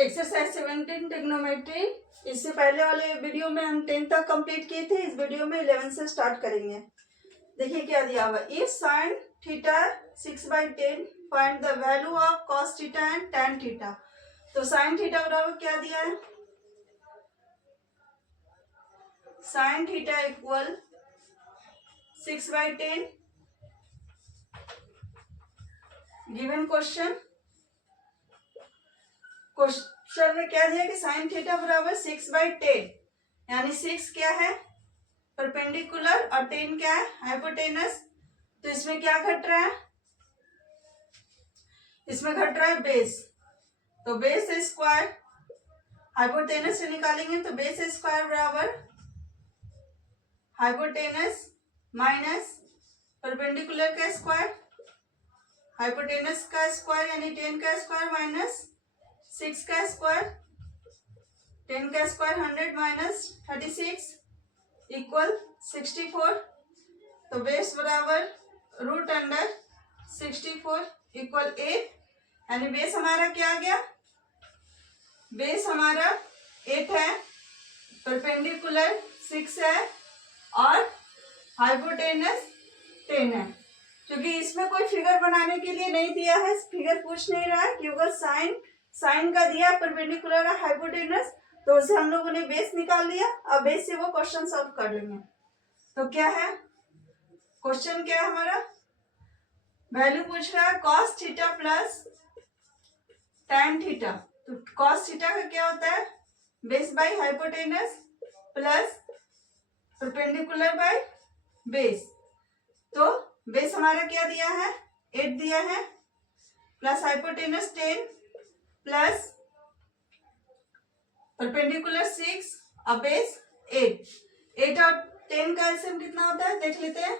Exercise 17 trigonometry. इससे पहले वाले वीडियो में हम 10 तक कंप्लीट किए थे। इस वीडियो में 11 से स्टार्ट करेंगे। देखिए क्या दिया हुआ, if sine theta 6/10 find the value of cos theta and tan theta. तो साइन थीटा बराबर क्या दिया है, sine theta equal 6/10। Given question में क्या दिया कि साइन थीटा बराबर 6/10, यानी 6 क्या है परपेंडिकुलर और 10 क्या है हाइपोटेनस। तो इसमें क्या घट रहा है, इसमें घट रहा है बेस। तो बेस स्क्वायर हाइपोटेनस से निकालेंगे तो बेस स्क्वायर बराबर हाइपोटेनस माइनस परपेंडिकुलर का स्क्वायर, हाइपोटेनस का स्क्वायर यानी 10 का स्क्वायर माइनस 6 का स्क्वायर, 10 का स्क्वायर 100 माइनस 36 इक्वल 64। तो बेस बराबर रूट अंडर 64 इक्वल 8, यानी बेस हमारा क्या आ गया, बेस हमारा 8 है, परपेंडिकुलर 6 है और हाइपोटेनस 10 है। क्योंकि इसमें कोई फिगर बनाने के लिए नहीं दिया है, फिगर पूछ नहीं रहा है, क्योंकि साइन का दिया परपेंडिकुलर और हाइपोटेनस, तो उसे हम लोगों ने बेस निकाल लिया। अब बेस से वो क्वेश्चन सॉल्व कर लेंगे। तो क्या है क्वेश्चन, क्या है हमारा, वैल्यू पूछ रहा है cos theta plus tan theta. तो कॉस थीटा का क्या होता है, base by hypotenuse plus perpendicular by base. तो बेस हमारा क्या दिया है 8 दिया है, प्लस हाइपोटेनस 10 प्लस परपेंडिकुलर 6 और बेस 8 और 10 का एलसीएम कितना होता है देख लेते हैं।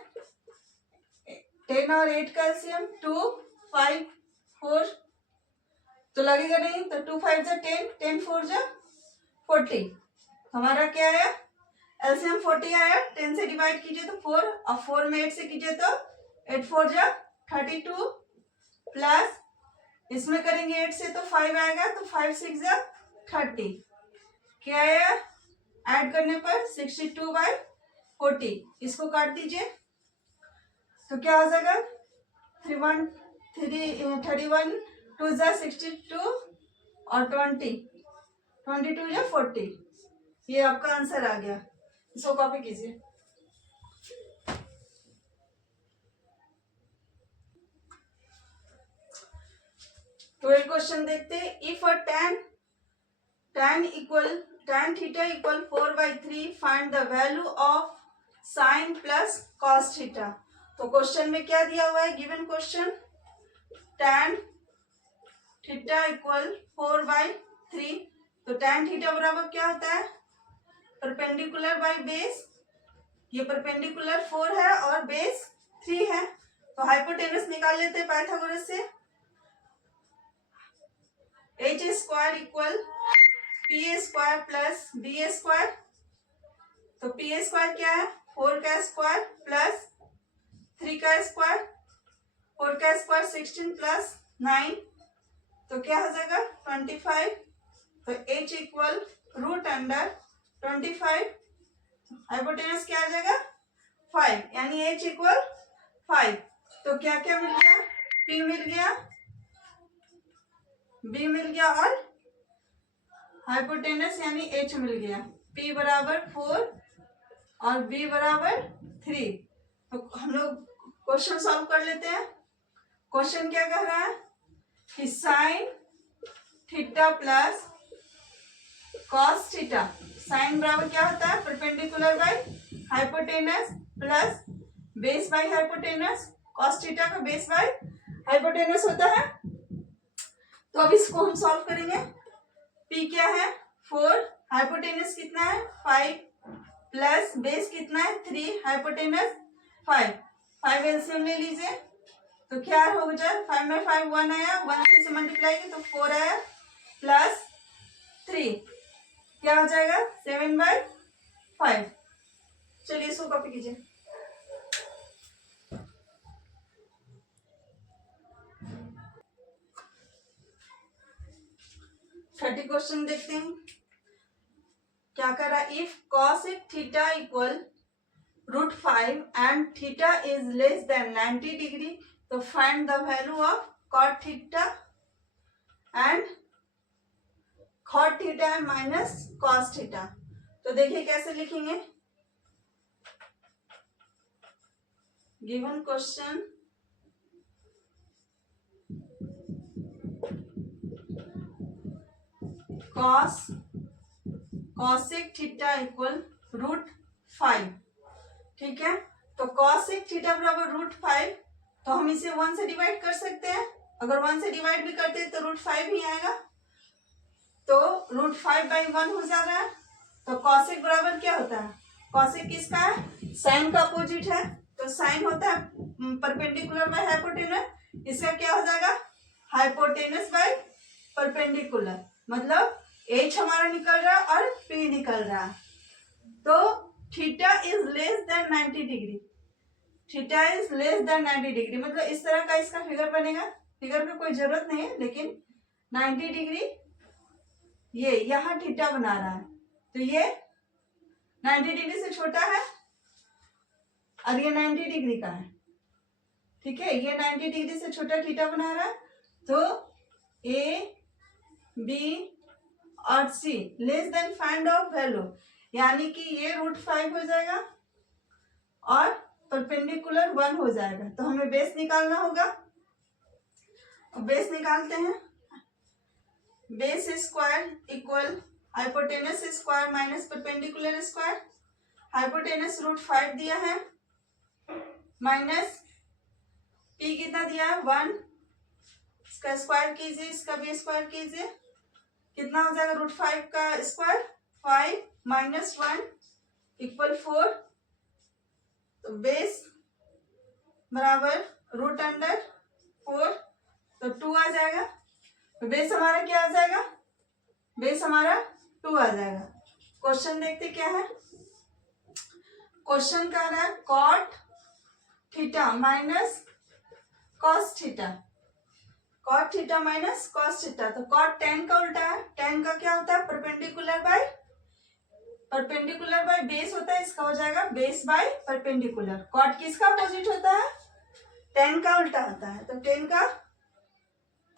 10 और 8 का एलसीएम 2 5 4, तो लगेगा नहीं, तो 2 5 जा 10, 10 4 जा 40। हमारा क्या आया एलसीएम 40 आया। 10 से डिवाइड कीजिए तो 4 और 4 में 8 से कीजिए तो 8 4 जा 32 प्लस इसमें करेंगे 8 से तो 5 आएगा, तो 5 6 जा 30। क्या आया ऐड करने पर 62/40। इसको काट दीजिए तो क्या हो जाएगा 31 2 जा 62 और 22 जा 40। ये आपका आंसर आ गया। इसको कॉपी कीजिए। तो एक क्वेश्चन देखते हैं, if a tan theta equal 4/3 find the value of sin plus cos theta। तो क्वेश्चन में क्या दिया हुआ है, given question tan theta equal 4/3। तो tan थीटा बराबर क्या होता है परपेंडिकुलर बाय बेस। ये परपेंडिकुलर 4 है और बेस 3 है, तो हाइपोटेनस निकाल लेते हैं पाइथागोरस से। h square equal P square plus B square. तो पी स्क्वायर क्या है 4 का स्क्वायर प्लस 3 का स्क्वायर, 4 का स्क्वायर 16 प्लस 9, तो क्या हो जाएगा 25। तो h equal root under 25, hypotenuse क्या आ जाएगा 5, यानी h इक्वल 5। तो क्या क्या मिल गया, p मिल गया, b मिल गया और हाइपोटेनस यानी h मिल गया। p बराबर 4 और b बराबर 3। तो हम लोग क्वेश्चन सॉल्व कर लेते हैं। क्वेश्चन क्या कह रहा है कि sine theta plus cos theta, sine बराबर क्या होता है perpendicular by hypotenuse plus base by hypotenuse, cos theta का बेस बाय हाइपोटेनस होता है। तो अब इसको हम सॉल्व करेंगे। p क्या है 4, हाइपोटेनस कितना है 5 प्लस बेस कितना है 3, हाइपोटेनस 5 एलसीएम ले लीजिए तो क्या हो जाए 5 में 5 1 आया, 1 से मल्टीप्लाई किया तो 4 आया प्लस 3, क्या हो जाएगा 7/5। चलिए इसको कॉपी कीजिए। 30 क्वेश्चन देखते हैं क्या कर रहा है। If cosec theta equal √5 and theta is less than 90 degree, तो find the value of cot theta and cot theta minus cos theta. तो देखिए कैसे लिखेंगे। Given question cosec theta equal √5, ठीक है। तो cosec थीटा बराबर √5, तो हम इसे 1 से डिवाइड कर सकते हैं। अगर 1 से डिवाइड भी करते हैं तो √5 ही आएगा, तो √5/1 हो जा रहा है। तो cosec बराबर क्या होता है, cosec किसका है, साइन का अपोजिट है, तो साइन होता है परपेंडिकुलर बाय हाइपोटेनस। इसका क्या हो जाएगा, हाइपोटेनस बाय परपेंडिकुलर, मतलब h हमारा निकल रहा है और p निकल रहा है। तो theta is less than 90 degree, theta is less than 90 degree, मतलब इस तरह का इसका फिगर बनेगा। फिगर में कोई जरूरत नहीं है, लेकिन 90 डिग्री ये यहाँ थीटा बना रहा है, तो ये 90 डिग्री से छोटा है और ये 90 डिग्री का है, ठीक है। ये 90 डिग्री से छोटा थीटा बना रहा है, तो ए बी और C less than find of value, यानी कि ये √5 हो जाएगा और परपेंडिकुलर 1 हो जाएगा। तो हमें बेस निकालना होगा, बेस निकालते हैं। Base square equal hypotenuse square minus perpendicular square. Hypotenuse √5 दिया है, माइनस पी कितना दिया है 1, इसका स्क्वायर कीजिए, इसका भी स्क्वायर कीजिए, कितना हो जाएगा √5 का स्क्वायर 5 माइनस 1 इक्वल 4। तो बेस बराबर √4, तो 2 आ जाएगा। तो बेस हमारा क्या आ जाएगा, बेस हमारा 2 आ जाएगा। क्वेश्चन देखते क्या है। क्वेश्चन कह रहा है cot theta minus cos theta, cot theta minus cos theta. तो cot tan का उल्टा है, tan का क्या होता है, परपेंडिकुलर बाय बेस होता है, इसका हो जाएगा बेस बाय परपेंडिकुलर। cot किसका अपोजिट होता है, tan का उल्टा होता है, तो tan का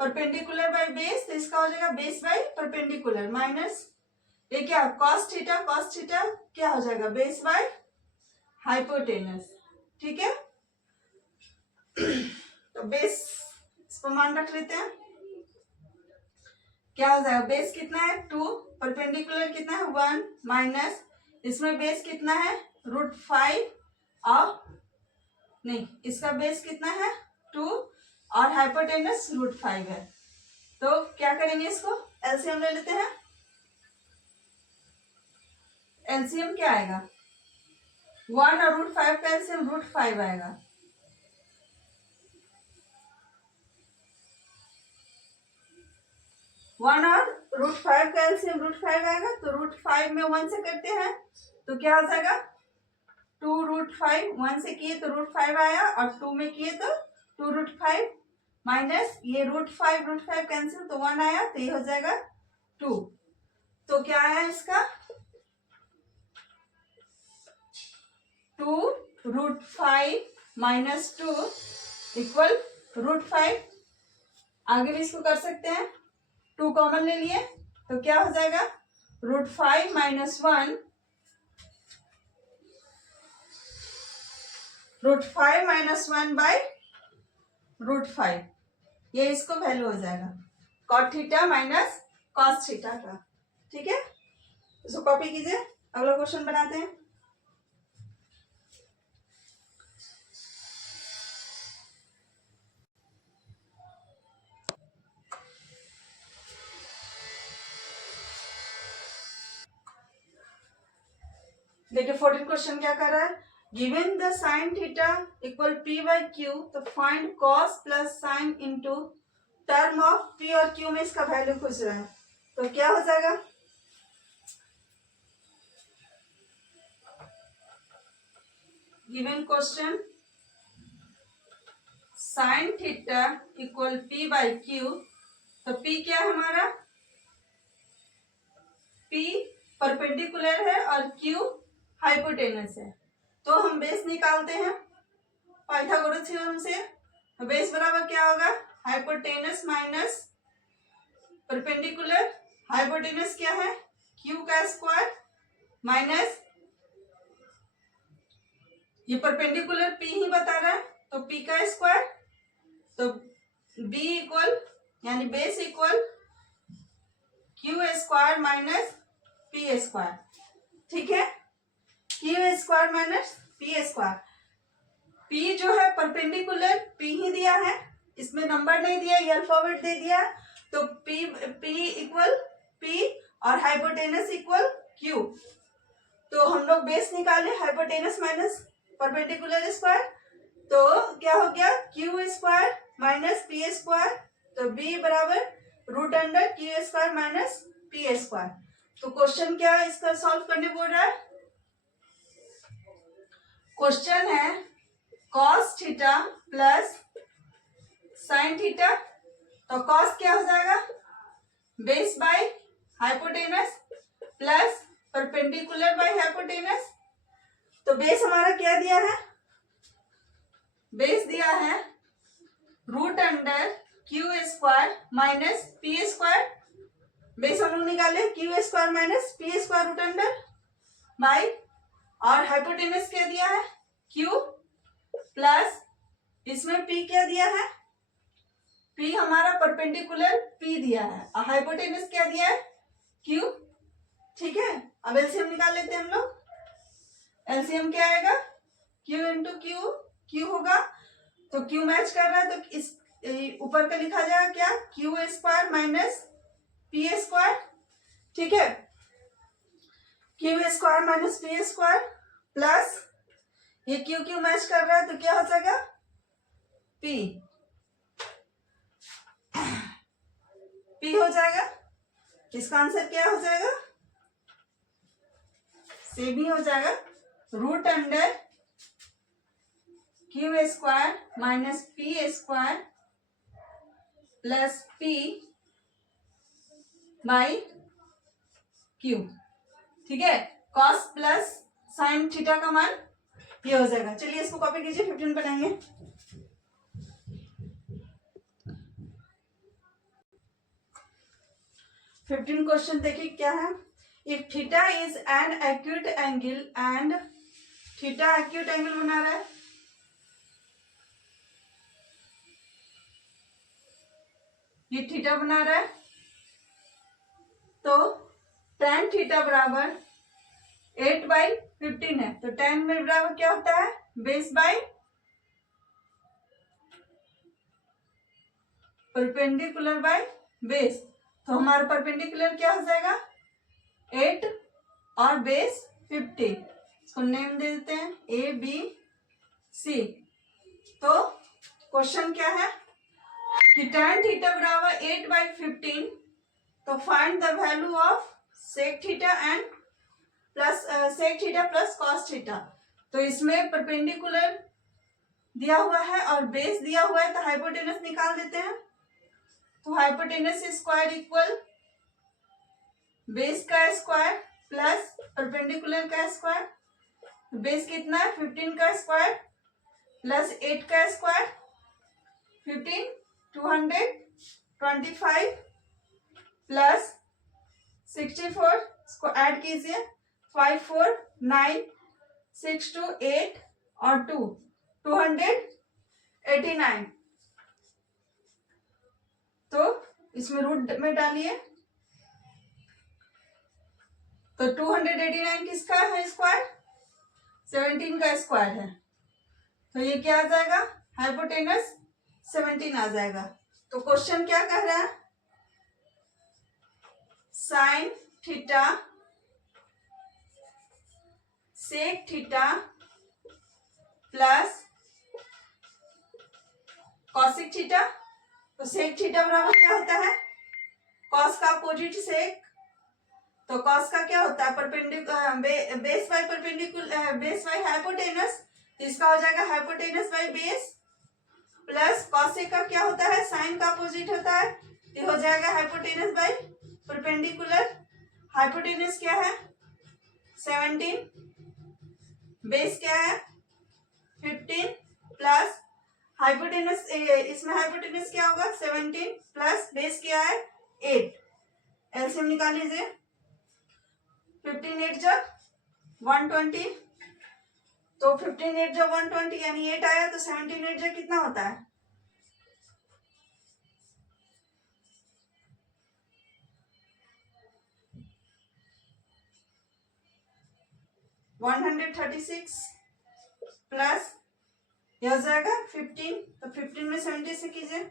परपेंडिकुलर बाय बेस, तो इसका हो जाएगा बेस बाय परपेंडिकुलर, माइनस ये क्या cos थीटा क्या हो जाएगा बेस बाय हाइपोटेनस, ठीक है। तो बेस इसको मान रख लेते हैं, क्या हो जाएगा, बेस कितना है 2, परपेंडिकुलर कितना है 1, माइनस इसमें बेस कितना है √5 और नहीं, इसका बेस कितना है 2 और हाइपोटेनस √5 है। तो क्या करेंगे, इसको एलसीएम ले लेते हैं। एलसीएम क्या आएगा, 1 और √5 का एलसीएम √5 आएगा। वन और √5 का एलसीएम √5 आएगा, तो √5 में 1 से करते हैं तो क्या हो जाएगा 2 √5, 1 से किए तो √5 आया और 2 में किए तो 2 √5 माइनस ये √5 कैंसिल तो 1 आया, तो ये हो जाएगा 2। तो क्या आया इसका 2 √5 माइनस 2 इक्वल √5। आगे भी इसको कर सकते हैं, 2 कॉमन ले लिए तो क्या हो जाएगा √5 माइनस 1, √5 माइनस 1 बाय √5, ये इसको वैल्यू हो जाएगा cot theta minus cos theta का, ठीक है। इसको कॉपी कीजिए, अगला क्वेश्चन बनाते हैं। देखिए 14 क्वेश्चन क्या कर रहा है, given the sine theta equal p/q, तो find cos plus sine into term of p और q में इसका वैल्यू पूछ रहा है, तो क्या हो जाएगा given question sine theta equal p/q, तो p क्या है हमारा P परपेंडिकुलर है और Q हाइपोटेनस है। तो हम बेस निकालते हैं पाइथागोरस थ्योरम से। तो बेस बराबर क्या होगा, हाइपोटेनस माइनस परपेंडिकुलर। हाइपोटेनस क्या है, Q का स्क्वायर माइनस ये परपेंडिकुलर P ही बता रहा है तो P का स्क्वायर, तो B इक्वल यानी base equal Q square minus P square. ठीक है, Q square minus P square. P जो है परपेंडिकुलर P ही दिया है, इसमें नंबर नहीं दिया, ये अल्फाबेट दे दिया। तो P इक्वल P और हाइपोटेनस इक्वल Q। तो हम लोग बेस निकाले हाइपोटेनस माइनस परपेंडिकुलर स्क्वायर, तो क्या हो गया Q square minus P square. तो B बराबर root under Q square minus P square. तो क्वेश्चन क्या है, इसका सॉल्व करने बोल रहा है। क्वेश्चन है cos theta plus sine theta. तो कॉस क्या हो जाएगा, base by hypotenuse plus perpendicular by hypotenuse. तो बेस हमारा क्या दिया है, बेस दिया है root under Q square minus P square. Base हम लोग निकाले Q square minus P square root under by, और हाइपोटेनस क्या दिया है क्यू प्लस इसमें पी क्या दिया है, पी हमारा परपेंडिकुलर पी दिया है और हाइपोटेनस क्या दिया है क्यू। ठीक है, अब एलसीएम निकाल लेते हैं हम लोग। एलसीएम क्या आएगा, क्यू इंटू क्यू, क्यू होगा तो क्यू मैच कर रहा है तो इस ऊपर का लिखा जाएगा क्या, Q square minus P square. ठीक है, Q square minus P square plus ये क्यू क्यू मैच कर रहा है तो क्या हो जाएगा पी, पी हो जाएगा। इसका आंसर क्या हो जाएगा, से भी हो जाएगा root under Q square minus P square plus P by Q. ठीक है, कॉस प्लस साइन थीटा का मान ये हो जाएगा। चलिए इसको कॉपी कीजिए, 15 बनाएंगे। क्वेश्चन देखिए क्या है, if theta is an acute angle and theta acute angle बना रहा है, ये थीटा बना रहा है, तो tan थीटा बराबर 8/15 है। तो tan में बराबर क्या होता है, base by perpendicular by base. तो हमारा परपेंडिकुलर क्या हो जाएगा 8 और बेस 50। इसको नेम दे देते हैं ए बी सी। तो क्वेश्चन क्या है कि tan थीटा बराबर 8/15, तो find the value of sec theta and plus sec theta plus cos theta. तो इसमें परपेंडिकुलर दिया हुआ है और बेस दिया हुआ है, तो हाइपोटेनस निकाल देते हैं। तो हाइपोटेनस स्क्वायर इक्वल बेस का स्क्वायर प्लस परपेंडिकुलर का स्क्वायर। बेस कितना है 15 का स्क्वायर प्लस 8 का स्क्वायर, 15 225 प्लस 64, इसको ऐड कीजिए 5 4 9 6 2 8 और 2 289। तो इसमें रूट में डालिए, तो 289 किसका है स्क्वायर, 17 का स्क्वायर है। तो ये क्या आ जाएगा, हाइपोटेनस 17 आ जाएगा। तो क्वेश्चन क्या कह रहा है, sine theta sec theta plus cosec theta. तो सेक थीटा बराबर क्या होता है, कॉस का अपोजिट सेक। तो कॉस का क्या होता है base by perpendicular, base by hypotenuse, तो इसका हो जाएगा hypotenuse by base plus cosec का क्या होता है, साइन का अपोजिट होता है, तो हो जाएगा हाइपोटेनस बाय परपेंडिकुलर। हाइपोटेनस क्या है 17, बेस क्या है 15 प्लस हाइपोटेनस, इसमें हाइपोटेनस क्या होगा 17 प्लस बेस क्या है 8। एलसीएम निकाल लीजिए। 15 8 जब 120, तो 15 8 जब 120 यानी 8 आया, तो 17 8 जब कितना होता है 136 प्लस यह हो जाएगा 15, तो 15 में 70 से कीजिए।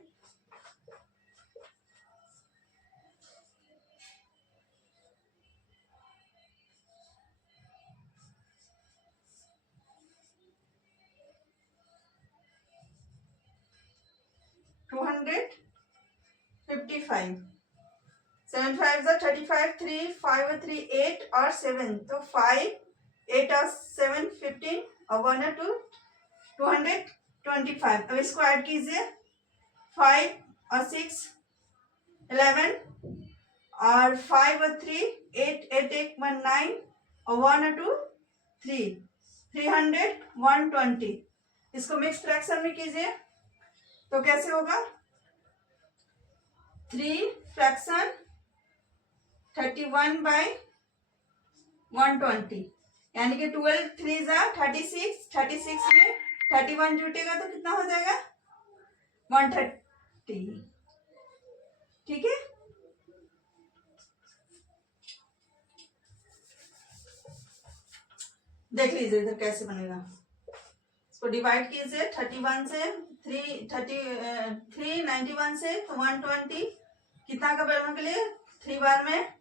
टू 255, 7 5 35, 3 5 3 8 और 7, तो 5 8 और 7 15 और 1 और 2 225। अब इसको ऐड कीजिए, 5 और 6 11 और 5 और 3 8 8 1 9 और 1 और 2 3 300 120। इसको मिक्स फ्रैक्शन में कीजिए तो कैसे होगा 3 फ्रैक्शन 31 बाई 120, यानी कि 12 3 36, 36 में 31 जुटेगा तो कितना हो जाएगा 130। ठीक है, देख लीजिए इधर कैसे बनेगा। इसको डिवाइड कीजिए 31 से 391 से तो 120, कितना का बढ़ने के लिए 3 बार में,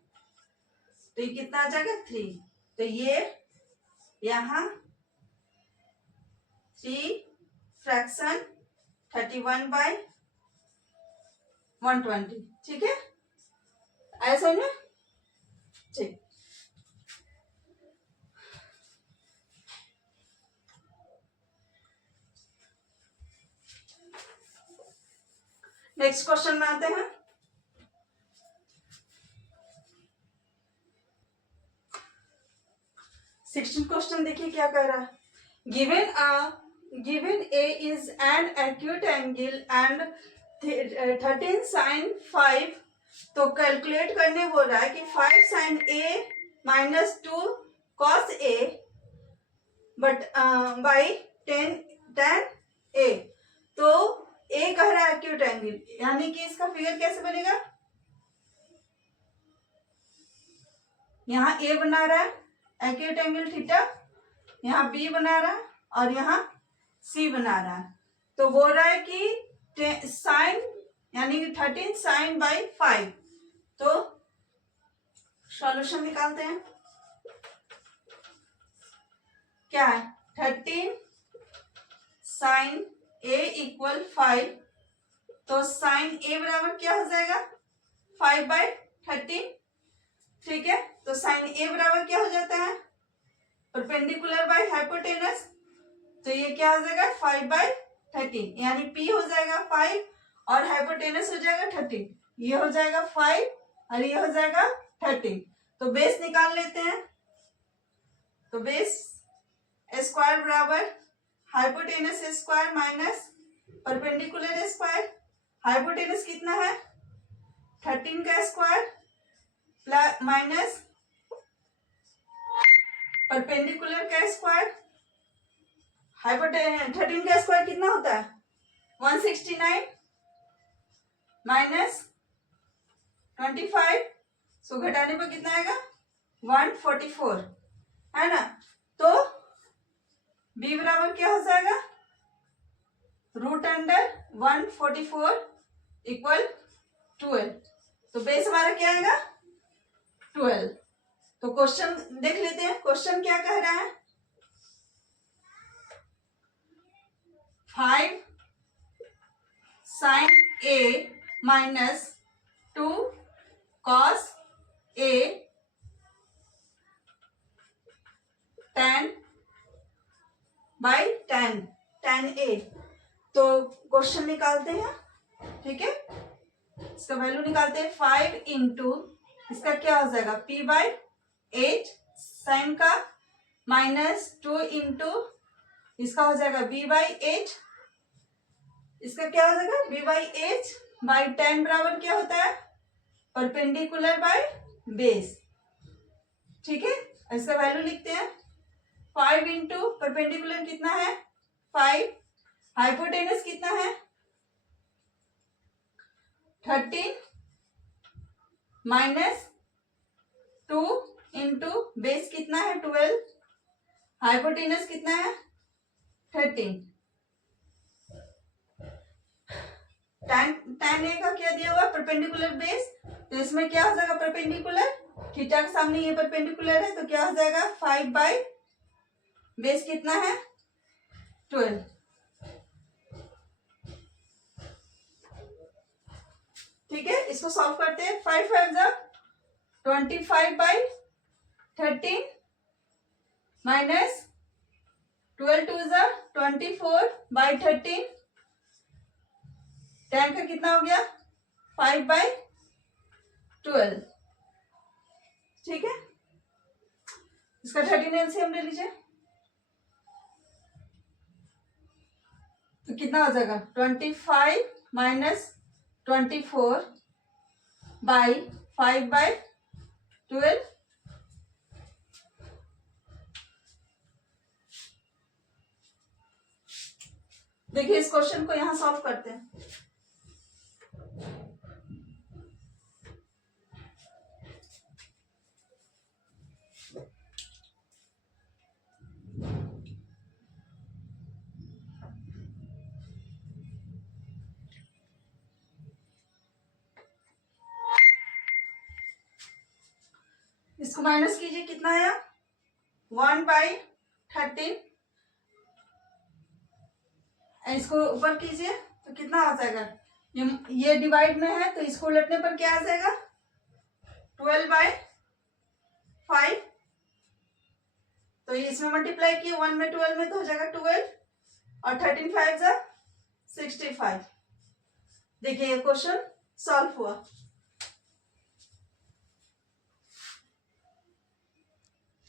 तो ये कितना आ जाएगा 3, तो ये यहाँ 3 फ्रैक्शन 31 बाई 120। ठीक है, ऐसा ना, ठीक। नेक्स्ट क्वेश्चन में आते हैं। सिक्सटीन क्वेश्चन देखिए क्या कह रहा है। Given A is an acute angle and 13 sin 5, तो कैलकुलेट करने बोल रहा है कि 5 sin a minus 2 cos a but by 10 tan a, तो ए कह रहा है एक्यूट एंगल, यानी कि इसका फिगर कैसे बनेगा, यहाँ ए बना रहा है एक्यूट एंगल थीटा, यहाँ बी बना रहा है और यहाँ सी बना रहा है, तो बोल रहा है कि साइन यानी कि 13 साइन बाई 5, तो सॉल्यूशन निकालते हैं। क्या है 13 साइन ए इक्वल 5, तो साइन ए बराबर क्या हो जाएगा 5 बाई 13। ठीक है, तो साइन ए बराबर क्या हो जाता है परपेंडिकुलर बाई हाइपोटेनस, तो ये क्या हो जाएगा 5 बाई 13, यानी पी हो जाएगा 5 और हाइपोटेनस हो जाएगा 13, ये हो जाएगा 5 और ये हो जाएगा 13, तो बेस निकाल लेते हैं। तो बेस स्क्वायर बराबर hypotenuse square minus perpendicular square, hypotenuse कितना है 13 का स्क्वायर प्लस माइनस परपेंडिकुलर का स्क्वायर, हाइपोटेनस 13 का स्क्वायर कितना होता है 169 माइनस 25, सो घटाने पर कितना आएगा 144, है ना, तो बी बराबर क्या हो जाएगा रूट अंडर 144 इक्वल 12, तो बेस हमारा क्या आएगा 12। तो क्वेश्चन देख लेते हैं, क्वेश्चन क्या कह रहा है 5 sine A minus 2 cos A 10 by 10 tan A, तो क्वेश्चन निकालते हैं। ठीक है, इसका वैल्यू निकालते हैं 5 इंटू इसका क्या हो जाएगा p/8 साइन का माइनस 2 इंटू इसका हो जाएगा b/8, इसका क्या हो जाएगा b/8 बाई 10 बराबर क्या होता है परपेंडिकुलर बाय बेस। ठीक है, इसका वैल्यू लिखते हैं 5 इंटू परपेंडिकुलर कितना है 5, हाइपोटेनस कितना है 13 माइनस 2 इंटू बेस कितना है 12, हाइपोटेनस कितना है 13। tan ए का क्या दिया हुआ परपेंडिकुलर बेस, तो इसमें क्या हो जाएगा परपेंडिकुलर, थीटा के सामने ये परपेंडिकुलर है तो क्या हो जाएगा 5 बाई बेस कितना है 12। ठीक है, इसको सॉल्व करते हैं 5 5 जा 25 बाई 13 माइनस 12 2 जा 24 बाई 13, tan का कितना हो गया 5 बाई 12। ठीक है, इसका 13 एलसीएम ले लीजिए तो कितना हो जाएगा 25 माइनस 24 बाई 5 बाई 12। देखिए इस क्वेश्चन को यहां सॉल्व करते हैं। इसको माइनस कीजिए कितना है 1/13, इसको ऊपर कीजिए तो कितना आ जाएगा, ये डिवाइड में है तो इसको उलटने पर क्या आ जाएगा 12/5, तो ये इसमें मल्टीप्लाई किए 1 में 12 में तो हो जाएगा 12 और 13 5 जा 65। देखिए ये क्वेश्चन सॉल्व हुआ।